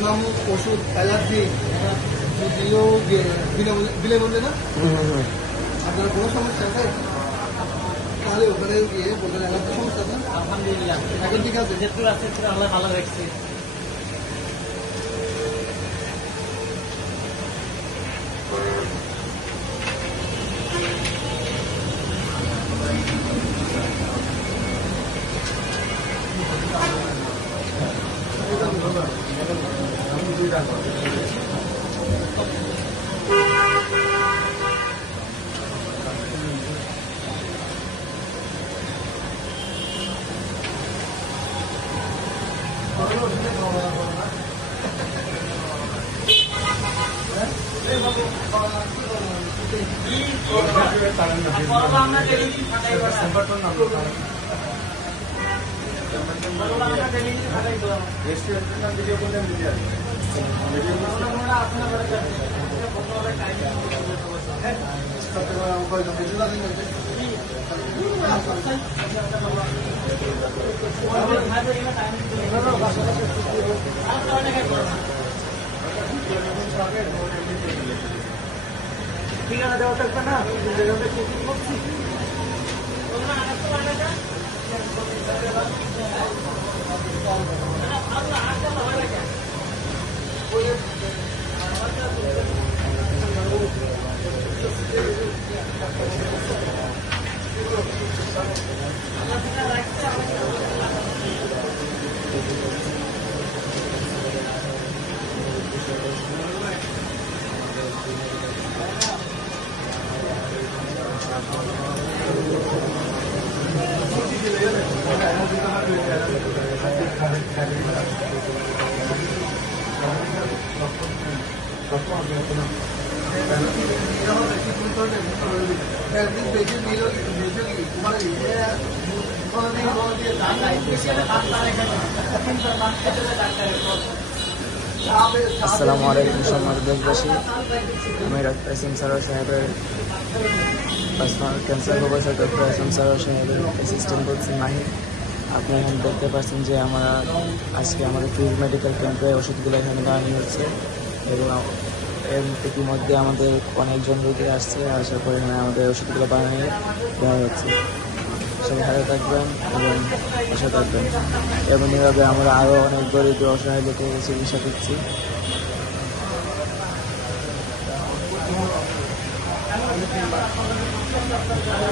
Minimum ওষুধ allergy যদিও বিনামূল্যে না, আপনার কোনো সমস্যা আছে তাহলে ওখানে গিয়ে বলবেন অ্যালার্জি সমস্যা আছে। আলহামদুলিল্লাহ এখন ঠিক আছে, যেটুকু আছে আল্লাহ ভালো রাখছে। ঠিকানা দেওয়া থাকবে না, আসসালামু আলাইকুম সম্মানিত দেশবাসী, আমি ডাক্তার এস এম সারোয়ার সাহেবের personal cancer professor doctor S M Sarwar সাহেবের অ্যাসিস্ট্যান্ট বলছি মাহির। আপনি এখন দেখতে পাচ্ছেন যে আমরা আজকে আমাদের ফ্রি মেডিকেল ক্যাম্পে ওষুধগুলো এখানে বানানো হচ্ছে এবং এর ইতিমধ্যে আমাদের অনেকজন রোগী আসছে, আসার পরে এখানে আমাদের ওষুধগুলো বানিয়ে দেওয়া হচ্ছে। সবাই ভালো থাকবেন এবং পাশে থাকবেন এবং এভাবে আমরা আরও অনেক গরিব অসহায় লোকের চিকিৎসা করছি।